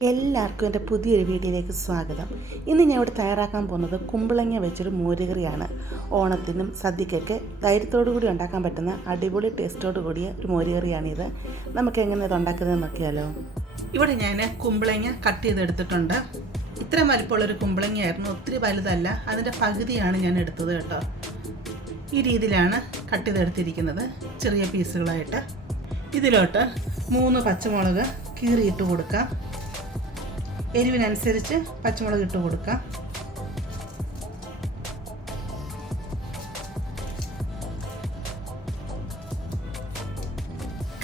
എല്ലാവർക്കും എന്റെ പുതിയൊരു വീഡിയോയിലേക്ക് സ്വാഗതം. ഇന്ന് ഞാൻ ഇവിടെ തയ്യാറാക്കാൻ പോകുന്നത് കുമ്പളങ്ങ വെച്ചൊരു മോരുകറിയാണ്. ഓണത്തിനും സദ്യക്കൊക്കെ ധൈര്യത്തോടു കൂടി ഉണ്ടാക്കാൻ പറ്റുന്ന അടിപൊളി ടേസ്റ്റോട് കൂടിയ ഒരു മോരുകറിയാണിത്. നമുക്ക് എങ്ങനെ ഇത് ഉണ്ടാക്കുന്നത് നോക്കിയാലോ. ഇവിടെ ഞാൻ കുമ്പളങ്ങ കട്ട് ചെയ്തെടുത്തിട്ടുണ്ട്. ഇത്ര വലിപ്പമുള്ളൊരു കുമ്പളങ്ങയായിരുന്നു. ഒത്തിരി വലുതല്ല. അതിന്റെ പകുതിയാണ് ഞാൻ എടുത്തത് കേട്ടോ. ഈ രീതിയിലാണ് കട്ട് ചെയ്തെടുത്തിരിക്കുന്നത്. ചെറിയ പീസുകളായിട്ട്. ഇതിലോട്ട് മൂന്ന് പച്ചമുളക് കീറിയിട്ട് കൊടുക്കാം. എരിവിനനുസരിച്ച് പച്ചമുളക് ഇട്ട് കൊടുക്കാം.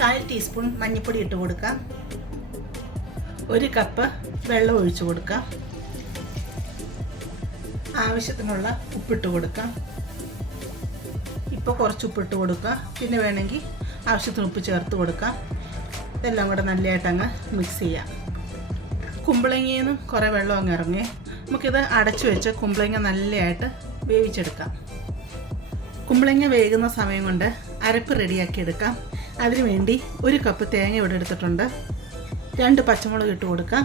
കാൽ ടീസ്പൂൺ മഞ്ഞൾപ്പൊടി ഇട്ട് കൊടുക്കാം. ഒരു കപ്പ് വെള്ളം ഒഴിച്ചു കൊടുക്കാം. ആവശ്യത്തിനുള്ള ഉപ്പിട്ട് കൊടുക്കാം. ഇപ്പോൾ കുറച്ച് ഉപ്പിട്ട് കൊടുക്കുക പിന്നെ വേണമെങ്കിൽ ആവശ്യത്തിന് ഉപ്പ് ചേർത്ത് കൊടുക്കാം. ഇതെല്ലാം കൂടെ നല്ലതായിട്ട് അങ്ങ് മിക്സ് ചെയ്യാം. കുമ്പളങ്ങയിൽ നിന്ന് കുറേ വെള്ളം അങ്ങ് ഇറങ്ങി. നമുക്കിത് അടച്ചു വെച്ച് കുമ്പളങ്ങ നല്ലതായിട്ട് വേവിച്ചെടുക്കാം. കുമ്പളങ്ങ വേകുന്ന സമയം കൊണ്ട് അരപ്പ് റെഡിയാക്കി എടുക്കാം. അതിനുവേണ്ടി ഒരു കപ്പ് തേങ്ങ ഇവിടെ എടുത്തിട്ടുണ്ട്. രണ്ട് പച്ചമുളക് ഇട്ട് കൊടുക്കാം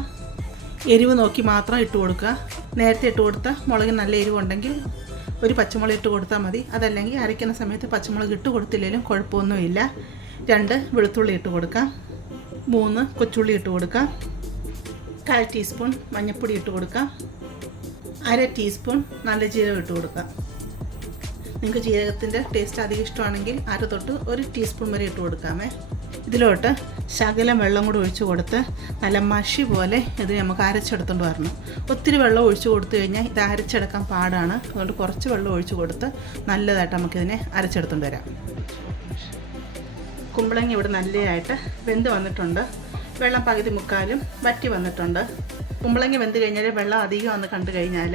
എരിവ് നോക്കി മാത്രം ഇട്ട് കൊടുക്കുക. നേരത്തെ ഇട്ട് കൊടുത്ത മുളകിന് നല്ല എരിവുണ്ടെങ്കിൽ ഒരു പച്ചമുളക് ഇട്ട് കൊടുത്താൽ മതി. അതല്ലെങ്കിൽ അരയ്ക്കുന്ന സമയത്ത് പച്ചമുളക് ഇട്ട് കൊടുത്തില്ലെങ്കിലും കുഴപ്പമൊന്നുമില്ല. രണ്ട് വെളുത്തുള്ളി ഇട്ട് കൊടുക്കാം മൂന്ന് കൊച്ചുള്ളി ഇട്ട് കൊടുക്കാം കാൽ ടീസ്പൂൺ മഞ്ഞൾപ്പൊടി ഇട്ട് കൊടുക്കാം അര ടീസ്പൂൺ നല്ല ജീരകം ഇട്ട് കൊടുക്കാം നിങ്ങൾക്ക് ജീരകത്തിന്റെ ടേസ്റ്റ് അധികം ഇഷ്ടമാണെങ്കിൽ അര തൊട്ട് ഒരു ടീസ്പൂൺ വരെ ഇട്ട് കൊടുക്കാമേ. ഇതിലോട്ട് ശകലം വെള്ളം കൂടി ഒഴിച്ച് കൊടുത്ത് നല്ല മഷി പോലെ ഇത് നമുക്ക് അരച്ചെടുത്തുകൊണ്ട് വരണം. ഒത്തിരി വെള്ളം ഒഴിച്ച് കൊടുത്തു കഴിഞ്ഞാൽ ഇത് അരച്ചെടുക്കാൻ പാടാണ്. അതുകൊണ്ട് കുറച്ച് വെള്ളം ഒഴിച്ച് കൊടുത്ത് നല്ലതായിട്ട് നമുക്കിതിനെ അരച്ചെടുത്തുകൊണ്ട് വരാം. കുമ്പളങ്ങ ഇവിടെ നല്ലതായിട്ട് വെന്ത് വന്നിട്ടുണ്ട്. വെള്ളം പകുതി മുക്കാലും വറ്റി വന്നിട്ടുണ്ട്. കുമ്പളങ്ങ വെന്ത് കഴിഞ്ഞാൽ വെള്ളം അധികം വന്ന് കണ്ടു കഴിഞ്ഞാൽ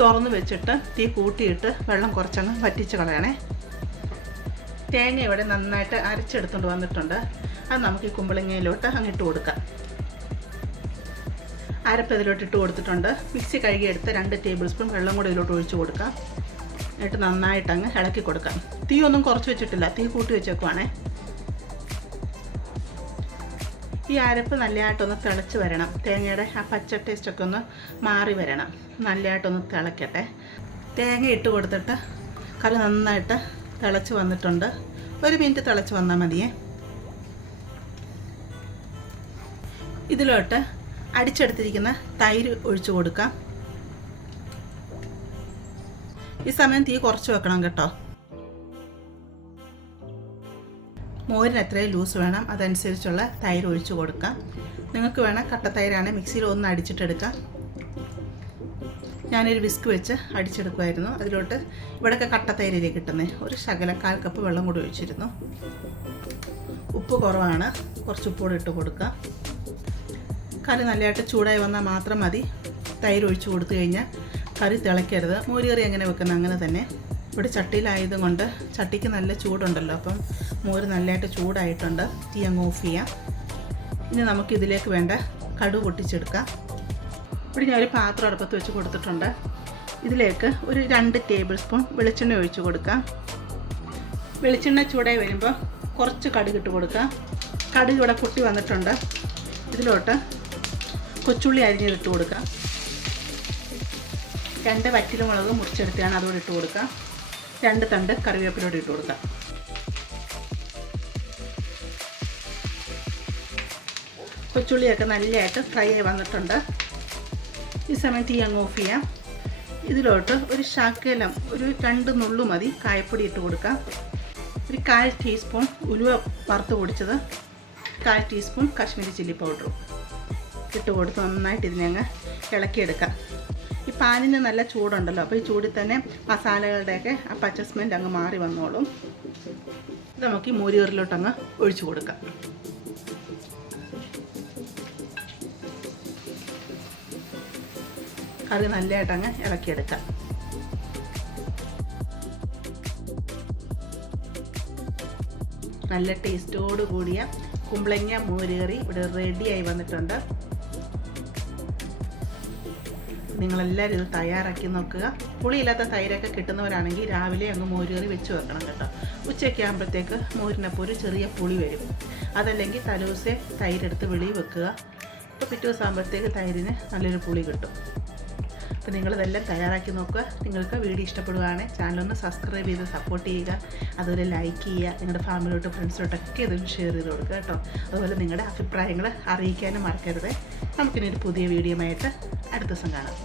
തുറന്ന് വെച്ചിട്ട് തീ കൂട്ടിയിട്ട് വെള്ളം കുറച്ചങ്ങ് വറ്റിച്ച് കളയണേ. തേങ്ങ ഇവിടെ നന്നായിട്ട് അരച്ചെടുത്തുകൊണ്ട് വന്നിട്ടുണ്ട്. അത് നമുക്ക് ഈ കുമ്പളങ്ങയിലോട്ട് അങ്ങ് ഇട്ട് കൊടുക്കാം. അരപ്പ് ഇതിലോട്ട് ഇട്ട് കൊടുത്തിട്ടുണ്ട്. മിക്സി കഴുകിയെടുത്ത് രണ്ട് ടേബിൾ സ്പൂൺ വെള്ളം കൂടി ഇതിലോട്ട് ഒഴിച്ച് കൊടുക്കാം. എന്നിട്ട് നന്നായിട്ട് അങ്ങ് ഇളക്കി കൊടുക്കാം. തീ ഒന്നും കുറച്ച് വെച്ചിട്ടില്ല. തീ കൂട്ടി വെച്ചേക്കുവാണേ. ഈ അരപ്പ് നല്ലതായിട്ടൊന്ന് തിളച്ച് വരണം. തേങ്ങയുടെ ആ പച്ച ടേസ്റ്റൊക്കെ ഒന്ന് മാറി വരണം. നല്ലതായിട്ടൊന്ന് തിളയ്ക്കട്ടെ തേങ്ങ ഇട്ട് കൊടുത്തിട്ട് കറി നന്നായിട്ട് തിളച്ച് വന്നിട്ടുണ്ട്. ഒരു മിനിറ്റ് തിളച്ച് വന്നാൽ മതിയേ. ഇതിലോട്ട് അടിച്ചെടുത്തിരിക്കുന്ന തൈര് ഒഴിച്ചു കൊടുക്കാം. ഈ സമയം തീ കുറച്ച് വെക്കണം കേട്ടോ. മോരിന് എത്രയും ലൂസ് വേണം. അതനുസരിച്ചുള്ള തൈര് ഒഴിച്ചു കൊടുക്കാം. നിങ്ങൾക്ക് വേണം കട്ട തൈരാണ് മിക്സിയിൽ ഒന്ന് അടിച്ചിട്ടെടുക്കാം. ഞാനൊരു വിസ്ക് വെച്ച് അടിച്ചെടുക്കുമായിരുന്നു അതിലോട്ട് ഇവിടെയൊക്കെ കട്ട തൈരല്ലേ കിട്ടുന്നത് ഒരു ശകല കാൽ കപ്പ് വെള്ളം കൂടി ഒഴിച്ചിരുന്നു. ഉപ്പ് കുറവാണ്. കുറച്ച് ഉപ്പ് കൂടി ഇട്ട് കൊടുക്കാം. കറി നല്ലതായിട്ട് ചൂടായി വന്നാൽ മാത്രം മതി. തൈര് ഒഴിച്ച് കൊടുത്തു കഴിഞ്ഞാൽ കറി തിളയ്ക്കരുത്. മോരുകറി എങ്ങനെ വെക്കുന്നത് അങ്ങനെ തന്നെ. ഇവിടെ ചട്ടിയിലായത് കൊണ്ട് ചട്ടിക്ക് നല്ല ചൂടുണ്ടല്ലോ അപ്പം മോര് നല്ലതായിട്ട് ചൂടായിട്ടുണ്ട്. തീ അങ്ങ് ഓഫ് ചെയ്യാം. ഇനി നമുക്ക് ഇതിലേക്ക് വേണ്ട കടുക് പൊട്ടിച്ചെടുക്കാം. ഇവിടെ ഞാൻ ഒരു പാത്രം അടുപ്പത്ത് വെച്ച് കൊടുത്തിട്ടുണ്ട്. ഇതിലേക്ക് ഒരു രണ്ട് ടേബിൾ സ്പൂൺ വെളിച്ചെണ്ണ ഒഴിച്ചു കൊടുക്കാം. വെളിച്ചെണ്ണ ചൂടായി വരുമ്പോൾ കുറച്ച് കടുക് ഇട്ട് കൊടുക്കാം. കടുക് ഇവിടെ പൊട്ടി വന്നിട്ടുണ്ട്. ഇതിലോട്ട് കൊച്ചുള്ളി അരിഞ്ഞിട്ട് കൊടുക്കാം. രണ്ട് വറ്റിലുമുളക് മുറിച്ചെടുത്താണ് അതോടെ ഇട്ട് കൊടുക്കാം. രണ്ട് തണ്ട് കറിവേപ്പിലോട്ട് ഇട്ട് കൊടുക്കാം. കൊച്ചുള്ളിയൊക്കെ നല്ലതായിട്ട് ഫ്രൈ ആയി വന്നിട്ടുണ്ട്. ഈ സമയത്ത് ഈ അങ്ങ് ഓഫ് ചെയ്യാം. ഇതിലോട്ട് ഒരു ശാക്കേലം ഒരു രണ്ട് നുള്ളു മതി. കായപ്പൊടി ഇട്ട് കൊടുക്കാം. ഒരു കാൽ ടീസ്പൂൺ ഉലുവ വറുത്ത് പൊടിച്ചത്. കാൽ ടീസ്പൂൺ കാശ്മീരി ചില്ലി പൗഡറും ഇട്ട് കൊടുത്ത് നന്നായിട്ട് ഇതിനെ അങ്ങ് ഇളക്കിയെടുക്കാം. ഈ പാനിന് നല്ല ചൂടുണ്ടല്ലോ. അപ്പോൾ ഈ ചൂടിൽ തന്നെ മസാലകളുടെയൊക്കെ ആ പച്ചസ്മെന്റ് അങ്ങ് മാറി വന്നോളും. ഇത് നമുക്ക് ഈ മോരുകറിലോട്ട് അങ്ങ് ഒഴിച്ചു കൊടുക്കാം. കറി നല്ലതായിട്ട് അങ്ങ് ഇളക്കിയെടുക്കാം. നല്ല ടേസ്റ്റോട് കൂടിയ കുമ്പളങ്ങ മോരുകറി ഇവിടെ റെഡിയായി വന്നിട്ടുണ്ട്. നിങ്ങളെല്ലാവരും ഇത് തയ്യാറാക്കി നോക്കുക. പുളിയില്ലാത്ത തൈരൊക്കെ കിട്ടുന്നവരാണെങ്കിൽ രാവിലെ അങ്ങ് മോരുകറി വെച്ച് വെക്കണം കേട്ടോ. ഉച്ചയ്ക്ക് ആകുമ്പോഴത്തേക്ക് മോരിനപ്പോൾ ഒരു ചെറിയ പുളി വരും. അതല്ലെങ്കിൽ തലേദിവസേ തൈരെടുത്ത് വെളിയിൽ വെക്കുക. അപ്പോൾ പിറ്റേ ദിവസം ആകുമ്പോഴത്തേക്ക് തൈരിന് നല്ലൊരു പുളി കിട്ടും. അപ്പോൾ നിങ്ങളിതെല്ലാം തയ്യാറാക്കി നോക്കുക. നിങ്ങൾക്ക് വീഡിയോ ഇഷ്ടപ്പെടുകയാണെങ്കിൽ ചാനലൊന്ന് സബ്സ്ക്രൈബ് ചെയ്ത് സപ്പോർട്ട് ചെയ്യുക. അതുപോലെ ലൈക്ക് ചെയ്യുക. നിങ്ങളുടെ ഫാമിലിയോട്ട് ഫ്രണ്ട്സിലോട്ടൊക്കെ ഇതൊന്ന് ഷെയർ ചെയ്ത് കൊടുക്കുക കേട്ടോ. അതുപോലെ നിങ്ങളുടെ അഭിപ്രായങ്ങൾ അറിയിക്കാനും മറക്കരുത്. നമുക്കിനി ഒരു പുതിയ വീഡിയോ ആയിട്ട് അടുത്ത ദിവസം കാണാം.